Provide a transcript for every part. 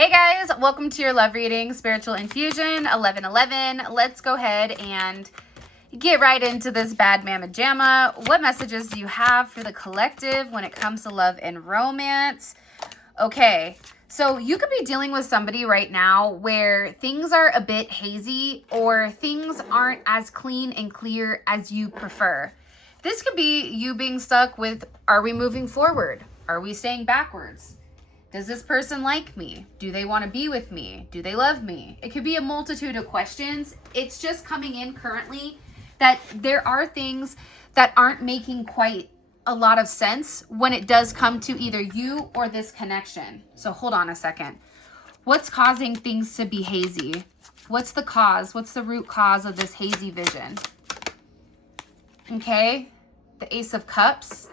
Hey guys, welcome to your love reading, Spiritual Infusion 1111. Let's go ahead and get right into this bad mama jamma. What messages do you have for the collective when it comes to love and romance? Okay, so you could be dealing with somebody right now where things are a bit hazy or things aren't as clean and clear as you prefer. This could be you being stuck with, are we moving forward? Are we staying backwards? Does this person like me? Do they want to be with me? Do they love me? It could be a multitude of questions. It's just coming in currently that there are things that aren't making quite a lot of sense when it does come to either you or this connection. So hold on a second. What's causing things to be hazy? What's the cause? What's the root cause of this hazy vision? Okay, the Ace of Cups.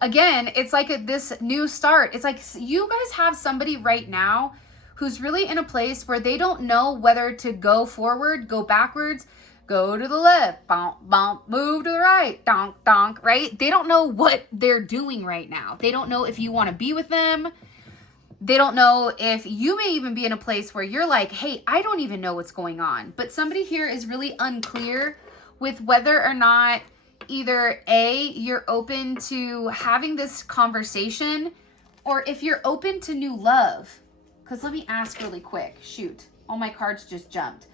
Again, it's like this new start. It's like you guys have somebody right now who's really in a place where they don't know whether to go forward, go backwards, go to the left, bonk, bonk, move to the right, donk, donk, right? They don't know what they're doing right now. They don't know if you want to be with them. They don't know if you may even be in a place where you're like, hey, I don't even know what's going on. But somebody here is really unclear with whether or not either A, you're open to having this conversation, or if you're open to new love. Because let me ask really quick. Shoot, all my cards just jumped.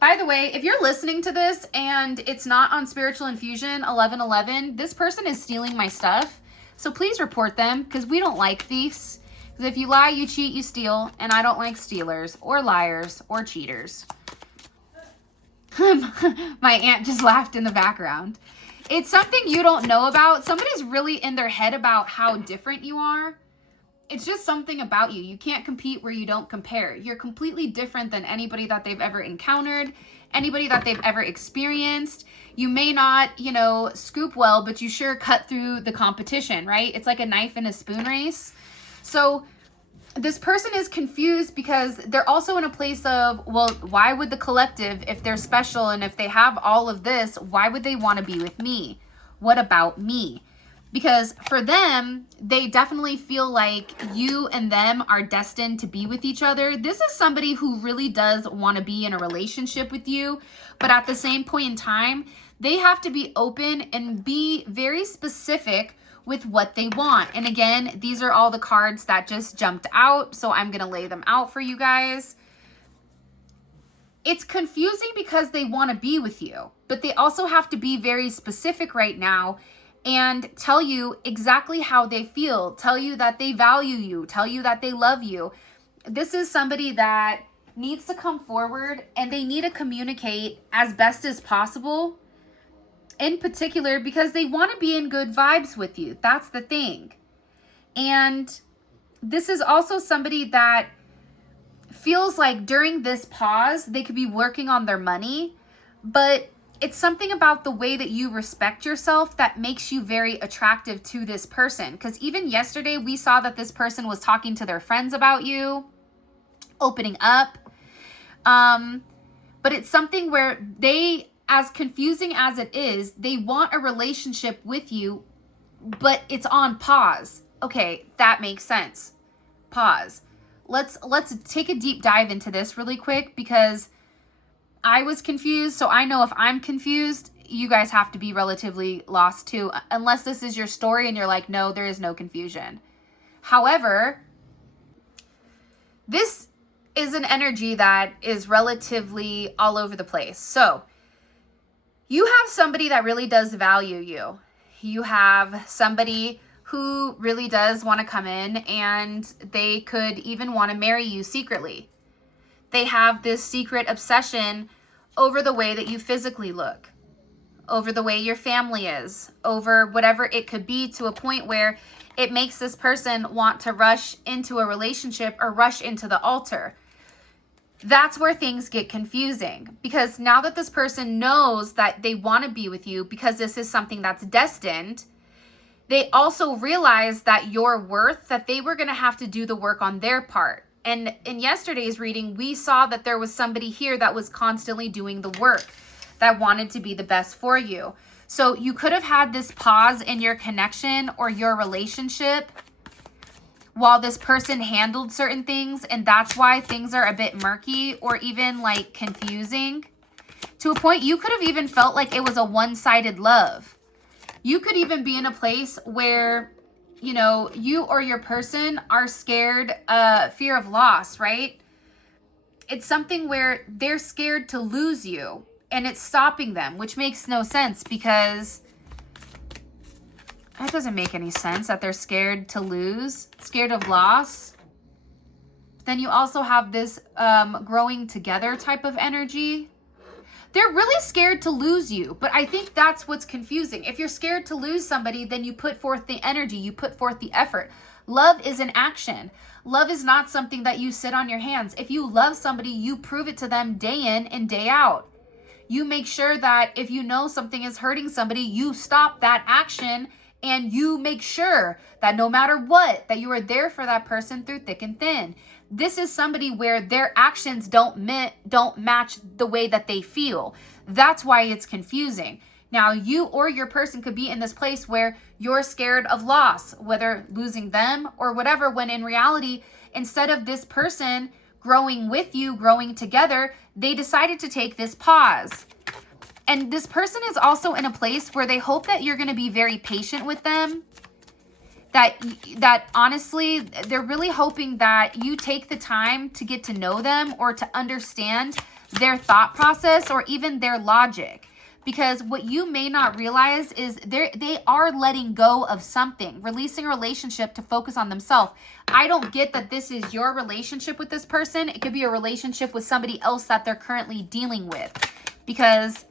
By the way, if you're listening to this and it's not on Spiritual Infusion 1111, this person is stealing my stuff. So please report them, because we don't like thieves. Because if you lie, you cheat, you steal, and I don't like stealers or liars or cheaters. My aunt just laughed in the background. It's something you don't know about. Somebody's really in their head about how different you are. It's just something about you. You can't compete where you don't compare. You're completely different than anybody that they've ever encountered, anybody that they've ever experienced. You may not, scoop well, but you sure cut through the competition, right? It's like a knife and a spoon race. So this person is confused because they're also in a place of, well, why would the collective, if they're special and if they have all of this, why would they want to be with me? What about me? Because for them, they definitely feel like you and them are destined to be with each other. This is somebody who really does want to be in a relationship with you, but at the same point in time, they have to be open and be very specific with what they want. And again, these are all the cards that just jumped out, so I'm gonna lay them out for you guys. It's confusing because they want to be with you, but they also have to be very specific right now and tell you exactly how they feel, tell you that they value you, tell you that they love you. This is somebody that needs to come forward and they need to communicate as best as possible, in particular because they want to be in good vibes with you. That's the thing. And this is also somebody that feels like during this pause, they could be working on their money, but it's something about the way that you respect yourself that makes you very attractive to this person. Because even yesterday, we saw that this person was talking to their friends about you, opening up. But it's something where they, as confusing as it is, they want a relationship with you, but it's on pause. Okay, that makes sense. Pause. Let's take a deep dive into this really quick because I was confused. So I know if I'm confused, you guys have to be relatively lost too, unless this is your story and you're like, no, there is no confusion. However, this is an energy that is relatively all over the place. So you have somebody that really does value you. You have somebody who really does want to come in and they could even want to marry you secretly. They have this secret obsession over the way that you physically look, over the way your family is, over whatever it could be, to a point where it makes this person want to rush into a relationship or rush into the altar. That's where things get confusing, because now that this person knows that they want to be with you because this is something that's destined, they also realize that your worth, that they were going to have to do the work on their part. And in yesterday's reading, we saw that there was somebody here that was constantly doing the work, that wanted to be the best for you. So you could have had this pause in your connection or your relationship while this person handled certain things, and that's why things are a bit murky or even like confusing. To a point, you could have even felt like it was a one-sided love. You could even be in a place where, you know, you or your person are scared, fear of loss, right? It's something where they're scared to lose you, and it's stopping them, which makes no sense, because that doesn't make any sense that they're scared to lose, scared of loss. Then you also have this growing together type of energy. They're really scared to lose you, but I think that's what's confusing. If you're scared to lose somebody, then you put forth the energy, you put forth the effort. Love is an action. Love is not something that you sit on your hands. If you love somebody, you prove it to them day in and day out. You make sure that if you know something is hurting somebody, you stop that action, and you make sure that no matter what, that you are there for that person through thick and thin. This is somebody where their actions don't match the way that they feel. That's why it's confusing. Now, you or your person could be in this place where you're scared of loss, whether losing them or whatever, when in reality, instead of this person growing with you, growing together, they decided to take this pause. And this person is also in a place where they hope that you're going to be very patient with them. That honestly, they're really hoping that you take the time to get to know them or to understand their thought process or even their logic. Because what you may not realize is they are letting go of something, releasing a relationship to focus on themselves. I don't get that this is your relationship with this person. It could be a relationship with somebody else that they're currently dealing with. Because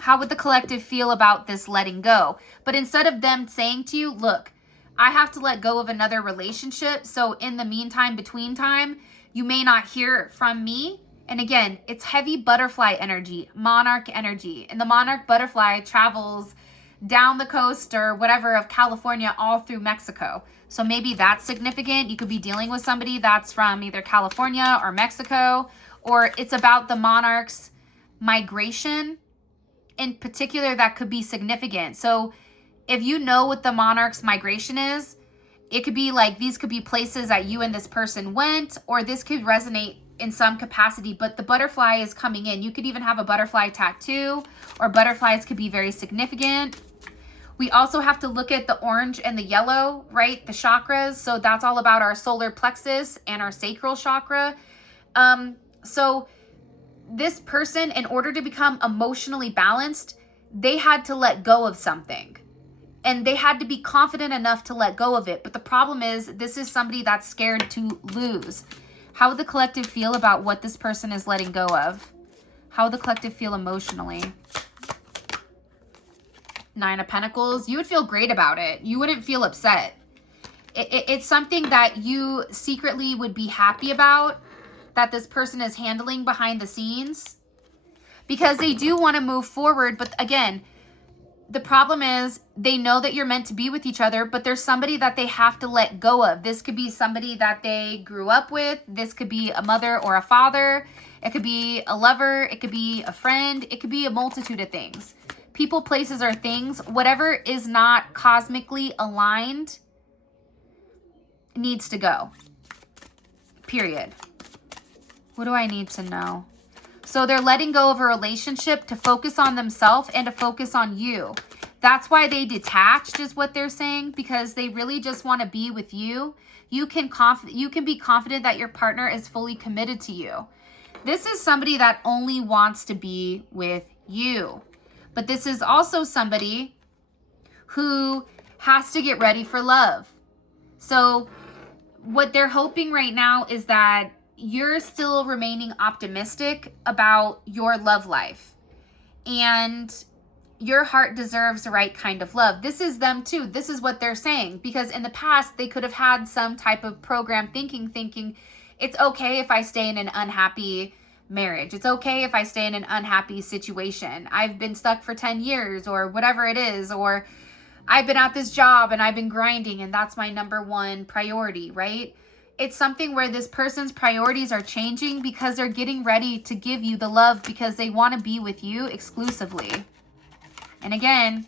how would the collective feel about this letting go? But instead of them saying to you, look, I have to let go of another relationship, so in the meantime, between time, you may not hear from me. And again, it's heavy butterfly energy, monarch energy. And the monarch butterfly travels down the coast or whatever of California all through Mexico. So maybe that's significant. You could be dealing with somebody that's from either California or Mexico, or it's about the monarch's migration. In particular, that could be significant. So if you know what the monarch's migration is, it could be like these could be places that you and this person went, or this could resonate in some capacity, but the butterfly is coming in. You could even have a butterfly tattoo, or butterflies could be very significant. We also have to look at the orange and the yellow, right? The chakras. So that's all about our solar plexus and our sacral chakra. So this person, in order to become emotionally balanced, they had to let go of something. And they had to be confident enough to let go of it. But the problem is, this is somebody that's scared to lose. How would the collective feel about what this person is letting go of? How would the collective feel emotionally? 9 of Pentacles. You would feel great about it. You wouldn't feel upset. It's something that you secretly would be happy about, that this person is handling behind the scenes. Because they do want to move forward. But again, the problem is they know that you're meant to be with each other, but there's somebody that they have to let go of. This could be somebody that they grew up with. This could be a mother or a father. It could be a lover. It could be a friend. It could be a multitude of things. People, places, or things. Whatever is not cosmically aligned needs to go. Period. What do I need to know? So they're letting go of a relationship to focus on themselves and to focus on you. That's why they detached, is what they're saying, because they really just want to be with you. You can be confident that your partner is fully committed to you. This is somebody that only wants to be with you. But this is also somebody who has to get ready for love. So what they're hoping right now is that you're still remaining optimistic about your love life, and your heart deserves the right kind of love. This is them too. This is what they're saying, because in the past they could have had some type of program thinking it's okay if I stay in an unhappy marriage. It's okay if I stay in an unhappy situation. I've been stuck for 10 years or whatever it is, or I've been at this job and I've been grinding and that's my number one priority, right? It's something where this person's priorities are changing because they're getting ready to give you the love, because they want to be with you exclusively. And again,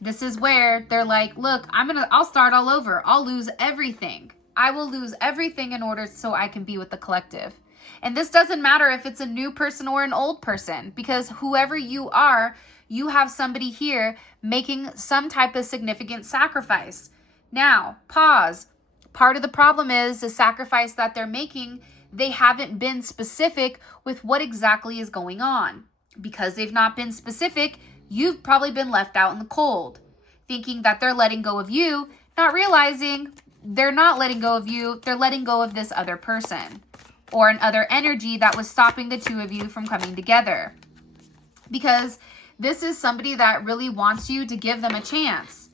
this is where they're like, look, I'll start all over. I'll lose everything. I will lose everything in order so I can be with the collective. And this doesn't matter if it's a new person or an old person, because whoever you are, you have somebody here making some type of significant sacrifice. Now, pause. Part of the problem is the sacrifice that they're making, they haven't been specific with what exactly is going on. Because they've not been specific, you've probably been left out in the cold, thinking that they're letting go of you, not realizing they're not letting go of you, they're letting go of this other person or another energy that was stopping the two of you from coming together. Because this is somebody that really wants you to give them a chance.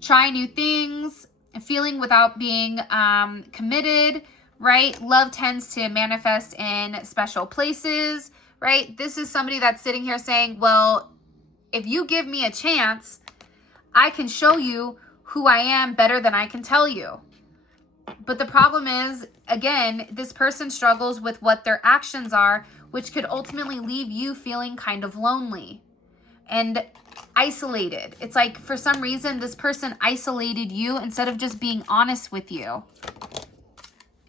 Try new things, feeling without being committed, right? Love tends to manifest in special places, right? This is somebody that's sitting here saying, well, if you give me a chance, I can show you who I am better than I can tell you. But the problem is, again, this person struggles with what their actions are, which could ultimately leave you feeling kind of lonely and isolated. It's like, for some reason, this person isolated you instead of just being honest with you.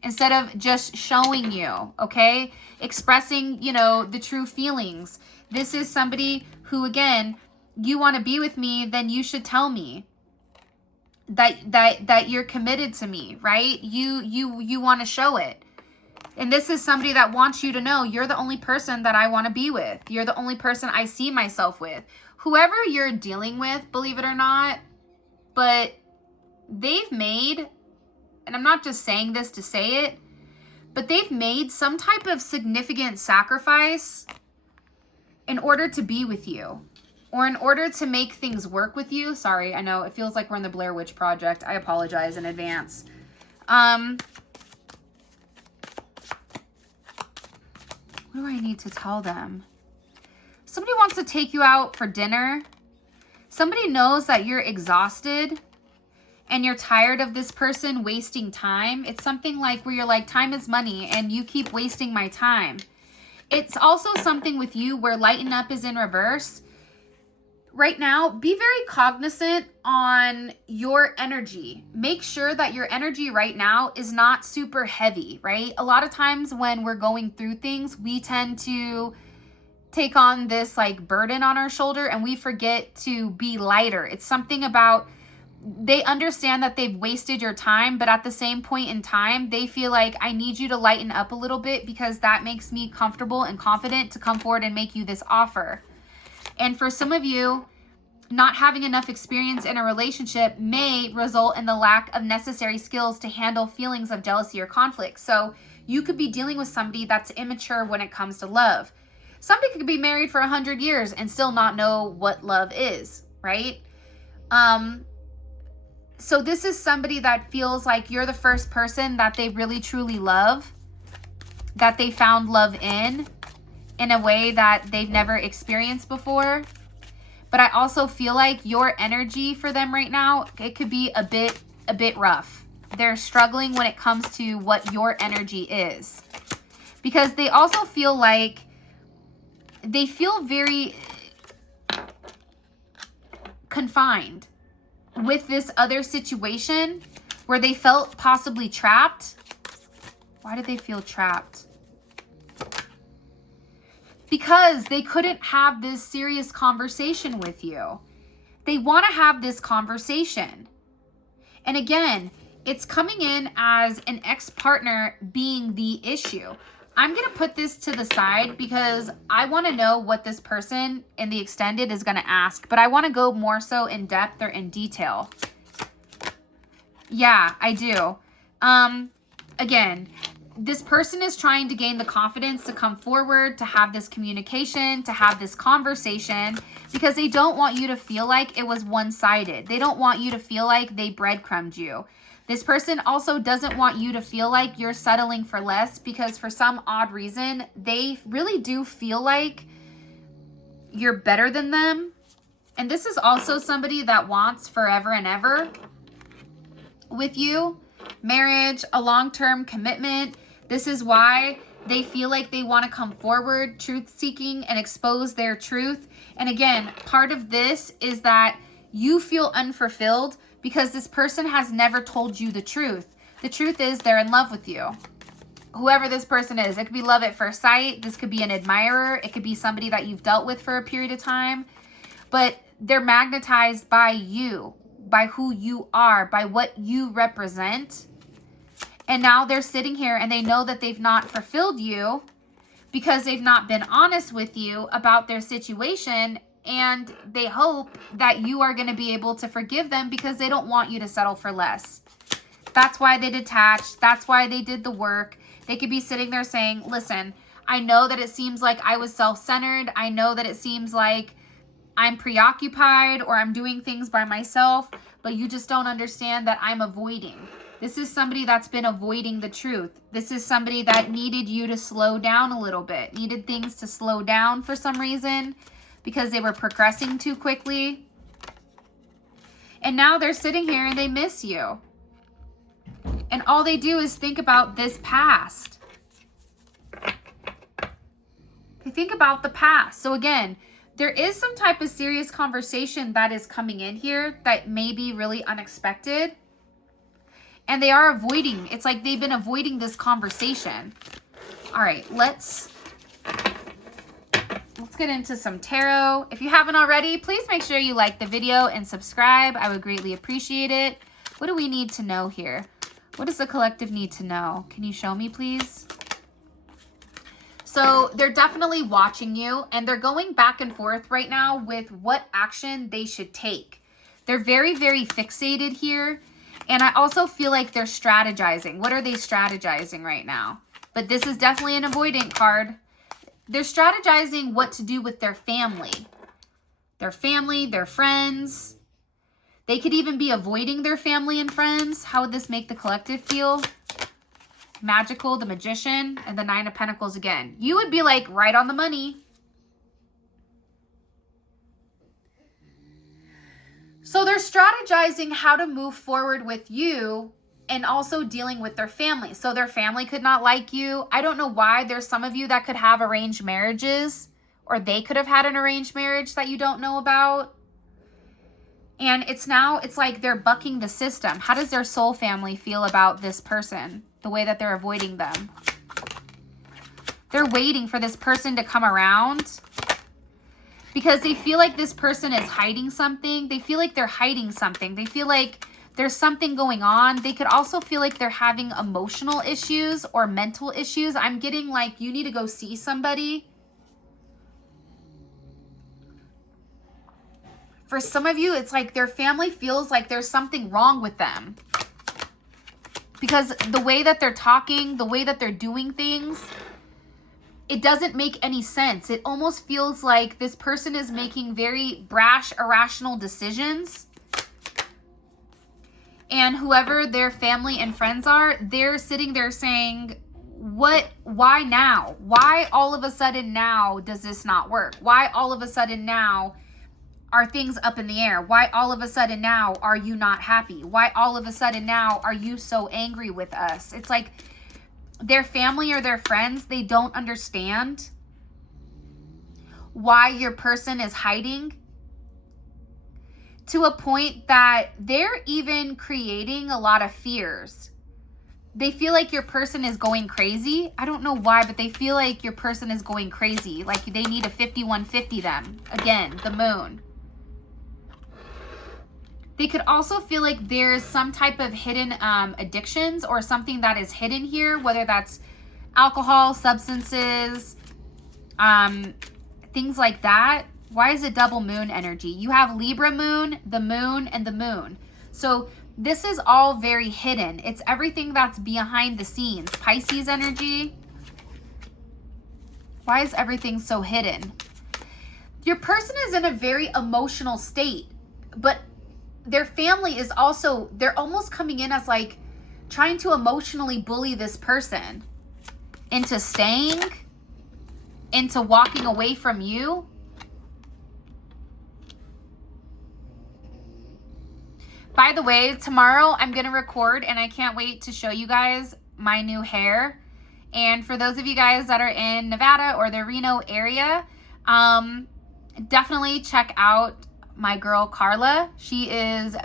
Instead of just showing you, okay? Expressing, the true feelings. This is somebody who, again, you want to be with me, then you should tell me that you're committed to me, right? You want to show it. And this is somebody that wants you to know you're the only person that I want to be with. You're the only person I see myself with. Whoever you're dealing with, believe it or not, but they've made, and I'm not just saying this to say it, but they've made some type of significant sacrifice in order to be with you, or in order to make things work with you. Sorry, I know it feels like we're in the Blair Witch Project. I apologize in advance. What do I need to tell them? Somebody wants to take you out for dinner. Somebody knows that you're exhausted and you're tired of this person wasting time. It's something like where you're like, time is money and you keep wasting my time. It's also something with you where lighten up is in reverse. Right now, be very cognizant on your energy. Make sure that your energy right now is not super heavy, right? A lot of times when we're going through things, we tend to take on this like burden on our shoulder and we forget to be lighter. It's something about, they understand that they've wasted your time, but at the same point in time, they feel like, I need you to lighten up a little bit because that makes me comfortable and confident to come forward and make you this offer. And for some of you, not having enough experience in a relationship may result in the lack of necessary skills to handle feelings of jealousy or conflict. So you could be dealing with somebody that's immature when it comes to love. Somebody could be married for 100 years and still not know what love is, right? So this is somebody that feels like you're the first person that they really truly love, that they found love in a way that they've never experienced before. But I also feel like your energy for them right now, it could be a bit rough. They're struggling when it comes to what your energy is. Because they also feel like they feel very confined with this other situation where they felt possibly trapped. Why did they feel trapped? Because they couldn't have this serious conversation with you. They want to have this conversation. And again, it's coming in as an ex-partner being the issue. I'm going to put this to the side because I want to know what this person in the extended is going to ask. But I want to go more so in depth or in detail. Yeah, I do. Again, this person is trying to gain the confidence to come forward, to have this communication, to have this conversation, because they don't want you to feel like it was one-sided. They don't want you to feel like they breadcrumbed you. This person also doesn't want you to feel like you're settling for less, because for some odd reason, they really do feel like you're better than them. And this is also somebody that wants forever and ever with you. Marriage, a long-term commitment. This is why they feel like they want to come forward, truth-seeking, and expose their truth. And again, part of this is that you feel unfulfilled because this person has never told you the truth. The truth is they're in love with you. Whoever this person is, it could be love at first sight. This could be an admirer. It could be somebody that you've dealt with for a period of time. But they're magnetized by you, by who you are, by what you represent. And now they're sitting here and they know that they've not fulfilled you because they've not been honest with you about their situation. And they hope that you are going to be able to forgive them because they don't want you to settle for less. That's why they detached. That's why they did the work. They could be sitting there saying, listen, I know that it seems like I was self-centered. I know that it seems like I'm preoccupied or I'm doing things by myself, but you just don't understand that I'm avoiding. This is somebody that's been avoiding the truth. This is somebody that needed you to slow down a little bit, needed things to slow down for some reason because they were progressing too quickly. And now they're sitting here and they miss you. And all they do is think about this past. They think about the past. So again, there is some type of serious conversation that is coming in here that may be really unexpected. And they are avoiding. It's like they've been avoiding this conversation. All right, let's get into some tarot. If you haven't already, please make sure you like the video and subscribe. I would greatly appreciate it. What do we need to know here? What does the collective need to know? Can you show me, please? So they're definitely watching you and they're going back and forth right now with what action they should take. They're very, very fixated here. And I also feel like they're strategizing. What are they strategizing right now? But this is definitely an avoidant card. They're strategizing what to do with their family. Their family, their friends. They could even be avoiding their family and friends. How would this make the collective feel? Magical, the Magician, and the Nine of Pentacles again. You would be like right on the money. So they're strategizing how to move forward with you and also dealing with their family. So their family could not like you. I don't know why. There's some of you that could have arranged marriages, or they could have had an arranged marriage that you don't know about. And it's like they're bucking the system. How does their soul family feel about this person? The way that they're avoiding them. They're waiting for this person to come around because they feel like this person is hiding something. They feel like they're hiding something. They feel like there's something going on. They could also feel like they're having emotional issues or mental issues. I'm getting like you need to go see somebody. For some of you, it's like their family feels like there's something wrong with them. Because the way that they're talking, the way that they're doing things, it doesn't make any sense. It almost feels like this person is making very brash, irrational decisions. And whoever their family and friends are, they're sitting there saying, why now? Why all of a sudden now does this not work? Why all of a sudden now are things up in the air? Why all of a sudden now are you not happy? Why all of a sudden now are you so angry with us? It's like their family or their friends, they don't understand why your person is hiding to a point that they're even creating a lot of fears. They feel like your person is going crazy. I don't know why, but they feel like your person is going crazy. Like they need a 5150 them. Again, the moon. They could also feel like there's some type of hidden addictions or something that is hidden here, whether that's alcohol, substances, things like that. Why is it double moon energy? You have Libra moon, and the moon. So this is all very hidden. It's everything that's behind the scenes. Pisces energy. Why is everything so hidden? Your person is in a very emotional state, but their family is also, they're almost coming in as like trying to emotionally bully this person into staying, into walking away from you. By the way, tomorrow I'm going to record and I can't wait to show you guys my new hair. And for those of you guys that are in Nevada or the Reno area, definitely check out my girl Carla. She is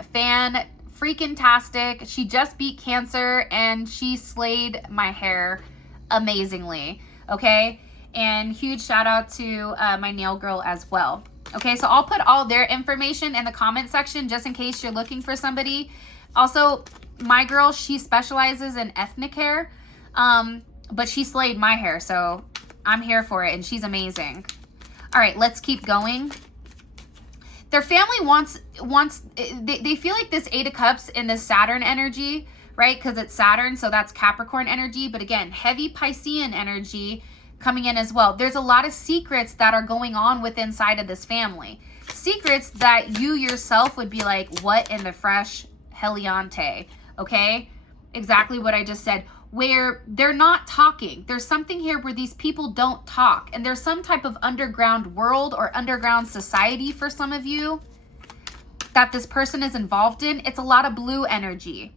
freaking tastic. She just beat Cancer and she slayed my hair amazingly. Okay. And huge shout out to my nail girl as well. Okay. So I'll put all their information in the comment section just in case you're looking for somebody. Also, my girl, she specializes in ethnic hair, but she slayed my hair. So I'm here for it and she's amazing. All right, let's keep going. Their family they feel like this Eight of Cups in this Saturn energy, right? Because it's Saturn, so that's Capricorn energy. But again, heavy Piscean energy coming in as well. There's a lot of secrets that are going on with inside of this family. Secrets that you yourself would be like, what in the fresh heliante? Okay? Exactly what I just said. Where they're not talking. There's something here where these people don't talk. And there's some type of underground world or underground society for some of you that this person is involved in. It's a lot of blue energy.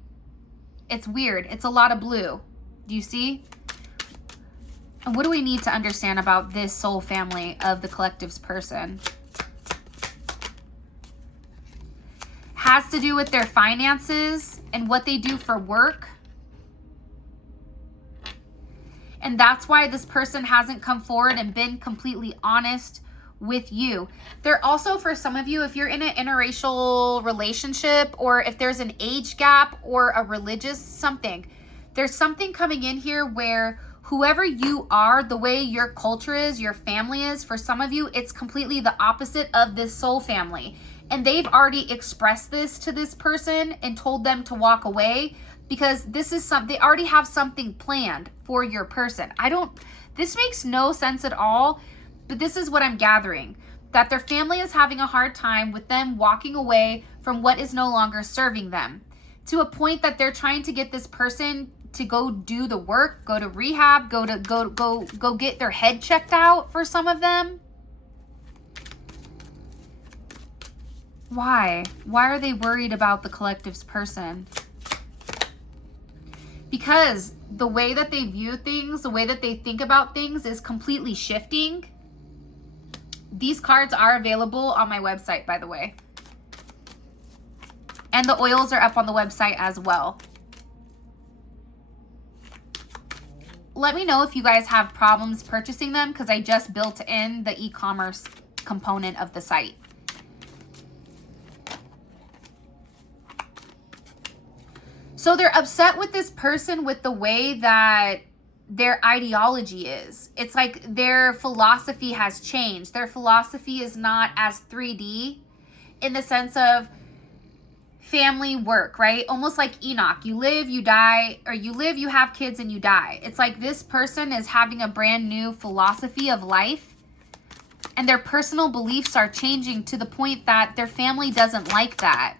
It's weird. It's a lot of blue. Do you see? And what do we need to understand about this soul family of the collective's person? Has to do with their finances and what they do for work. And that's why this person hasn't come forward and been completely honest with you. They're also, for some of you, if you're in an interracial relationship or if there's an age gap or a religious something, there's something coming in here where whoever you are, the way your culture is, your family is, for some of you, it's completely the opposite of this soul family. And they've already expressed this to this person and told them to walk away. Because this is they already have something planned for your person. This makes no sense at all, but this is what I'm gathering. That their family is having a hard time with them walking away from what is no longer serving them. To a point that they're trying to get this person to go do the work, go to rehab, go get their head checked out for some of them. Why? Why are they worried about the collective's person? Because the way that they view things, the way that they think about things is completely shifting. These cards are available on my website, by the way. And the oils are up on the website as well. Let me know if you guys have problems purchasing them because I just built in the e-commerce component of the site. So they're upset with this person with the way that their ideology is. It's like their philosophy has changed. Their philosophy is not as 3D in the sense of family work, right? Almost like Enoch. You live, you die, or you live, you have kids, and you die. It's like this person is having a brand new philosophy of life, and their personal beliefs are changing to the point that their family doesn't like that.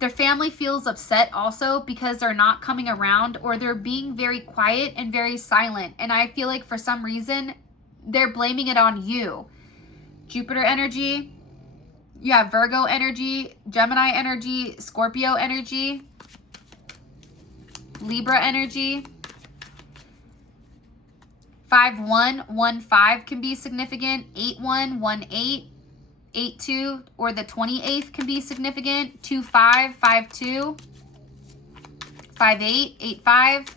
Their family feels upset also because they're not coming around or they're being very quiet and very silent. And I feel like for some reason, they're blaming it on you. Jupiter energy. You have Virgo energy, Gemini energy, Scorpio energy, Libra energy. 5115 can be significant. 8118. 82 or the 28th can be significant. 2552, 5885,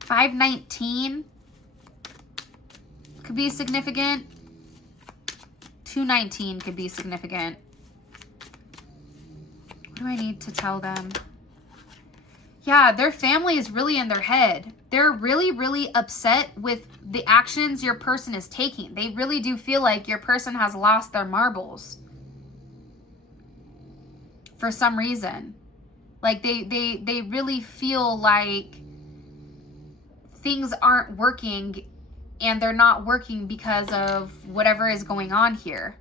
519 could be significant. 219 could be significant. What do I need to tell them? Yeah, their family is really in their head. They're really, really upset with the actions your person is taking. They really do feel like your person has lost their marbles. For some reason. Like they really feel like things aren't working and they're not working because of whatever is going on here.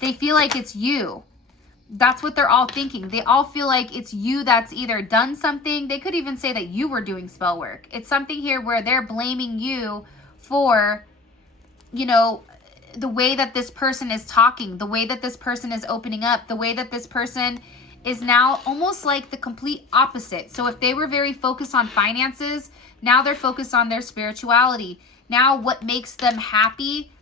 They feel like it's you. That's what they're all thinking. They all feel like it's you that's either done something. They could even say that you were doing spell work. It's something here where they're blaming you for, you know, the way that this person is talking, the way that this person is opening up, the way that this person is now almost like the complete opposite. So if they were very focused on finances, now they're focused on their spirituality. Now what makes them happy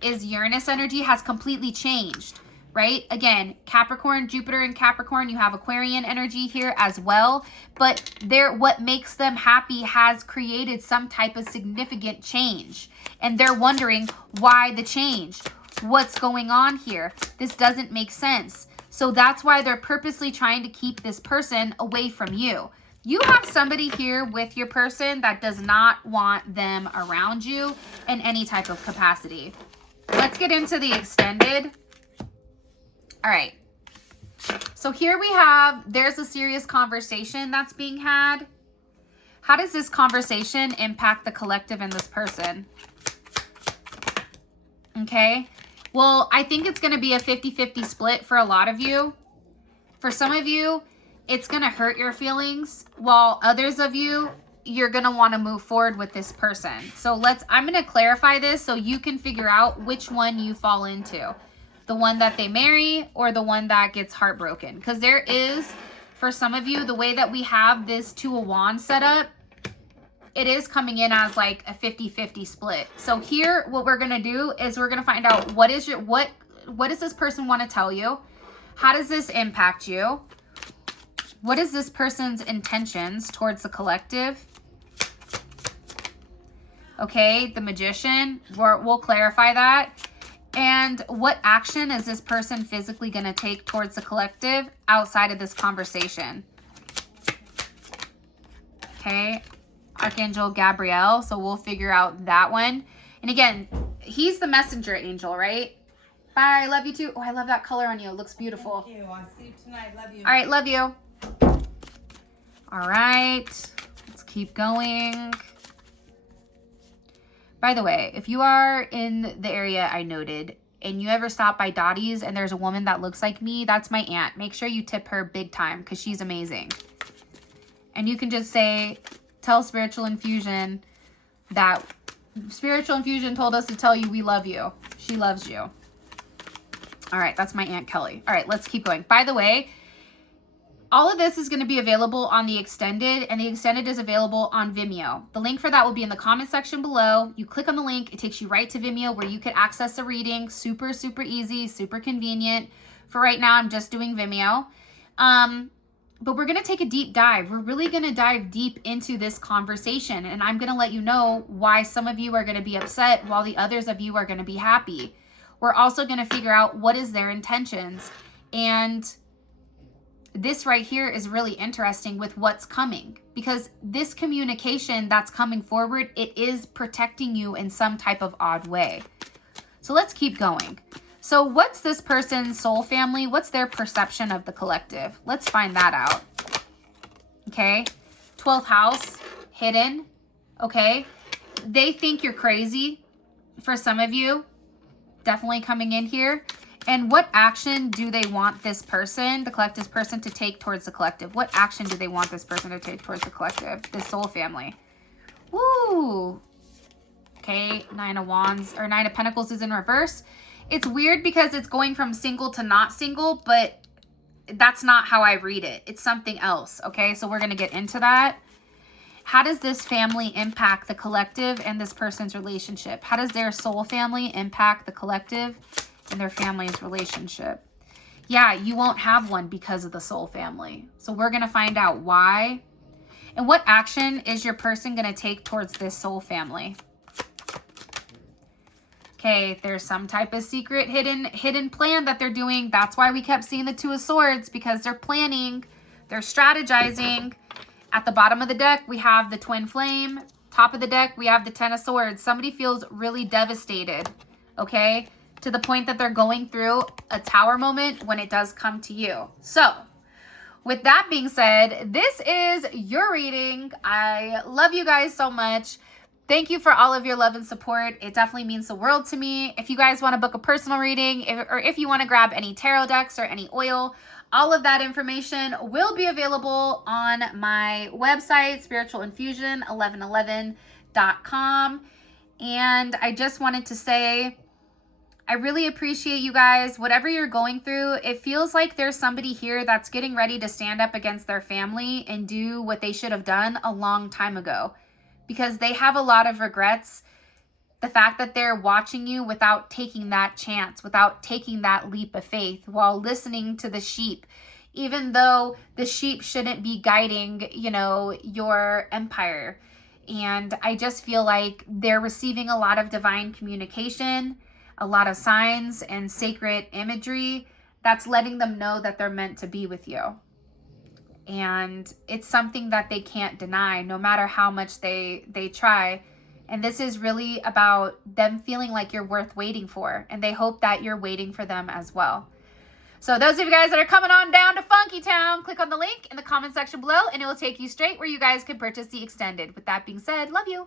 is Uranus energy has completely changed. right? Again, Capricorn, Jupiter and Capricorn, you have Aquarian energy here as well, but what makes them happy has created some type of significant change. And they're wondering why the change? What's going on here? This doesn't make sense. So that's why they're purposely trying to keep this person away from you. You have somebody here with your person that does not want them around you in any type of capacity. Let's get into the extended. All right. So here we have, there's a serious conversation that's being had. How does this conversation impact the collective and this person? Okay. Well, I think it's going to be a 50-50 split for a lot of you. For some of you, it's going to hurt your feelings, while others of you, you're going to want to move forward with this person. So I'm going to clarify this so you can figure out which one you fall into. The one that they marry or the one that gets heartbroken. Because there is, for some of you, the way that we have this Two of Wands set up, it is coming in as like a 50-50 split. So here, what we're going to do is we're going to find out what does this person want to tell you? How does this impact you? What is this person's intentions towards the collective? Okay, the Magician, we'll clarify that. And what action is this person physically going to take towards the collective outside of this conversation? Okay, Archangel Gabriel, so we'll figure out that one. And again, he's the messenger angel, right? Bye, love you too. Oh, I love that color on you. It looks beautiful. Thank you. I'll see you tonight. Love you. All right, love you. All right, let's keep going. By the way, if you are in the area I noted and you ever stop by Dottie's and there's a woman that looks like me, that's my aunt. Make sure you tip her big time because she's amazing. And you can just say, tell Spiritual Infusion that Spiritual Infusion told us to tell you we love you. She loves you. All right, that's my Aunt Kelly. All right, let's keep going. By the way, all of this is going to be available on the extended, and the extended is available on Vimeo. The link for that will be in the comment section below. You click on the link, it takes you right to Vimeo where you can access a reading. Super, super easy, super convenient. For right now, I'm just doing Vimeo. But we're going to take a deep dive. We're really going to dive deep into this conversation, and I'm going to let you know why some of you are going to be upset while the others of you are going to be happy. We're also going to figure out what is their intentions, and this right here is really interesting with what's coming, because this communication that's coming forward, it is protecting you in some type of odd way. So let's keep going. So what's this person's soul family? What's their perception of the collective? Let's find that out. Okay. 12th house, hidden. Okay. They think you're crazy. For some of you, definitely coming in here. And what action do they want this person, the collective person, to take towards the collective? What action do they want this person to take towards the collective? This soul family. Woo. Okay, 9 of Wands, or 9 of Pentacles is in reverse. It's weird because it's going from single to not single, but that's not how I read it. It's something else, okay? So we're going to get into that. How does this family impact the collective and this person's relationship? How does their soul family impact the collective and their family's relationship? Yeah, you won't have one because of the soul family. So we're going to find out why. And what action is your person going to take towards this soul family? Okay, there's some type of secret hidden plan that they're doing. That's why we kept seeing the Two of Swords, because they're planning, they're strategizing. At the bottom of the deck, we have the Twin Flame. Top of the deck, we have the Ten of Swords. Somebody feels really devastated, okay? To the point that they're going through a tower moment when it does come to you. So, with that being said, this is your reading. I love you guys so much. Thank you for all of your love and support. It definitely means the world to me. If you guys want to book a personal reading, or if you want to grab any tarot decks or any oil, all of that information will be available on my website, spiritualinfusion1111.com. And I just wanted to say, I really appreciate you guys. Whatever you're going through, it feels like there's somebody here that's getting ready to stand up against their family and do what they should have done a long time ago, because they have a lot of regrets. The fact that they're watching you without taking that chance, without taking that leap of faith, while listening to the sheep, even though the sheep shouldn't be guiding, you know, your empire. And I just feel like they're receiving a lot of divine communication, a lot of signs and sacred imagery that's letting them know that they're meant to be with you. And it's something that they can't deny, no matter how much they try. And this is really about them feeling like you're worth waiting for. And they hope that you're waiting for them as well. So those of you guys that are coming on down to Funky Town, click on the link in the comment section below and it will take you straight where you guys can purchase the extended. With that being said, love you.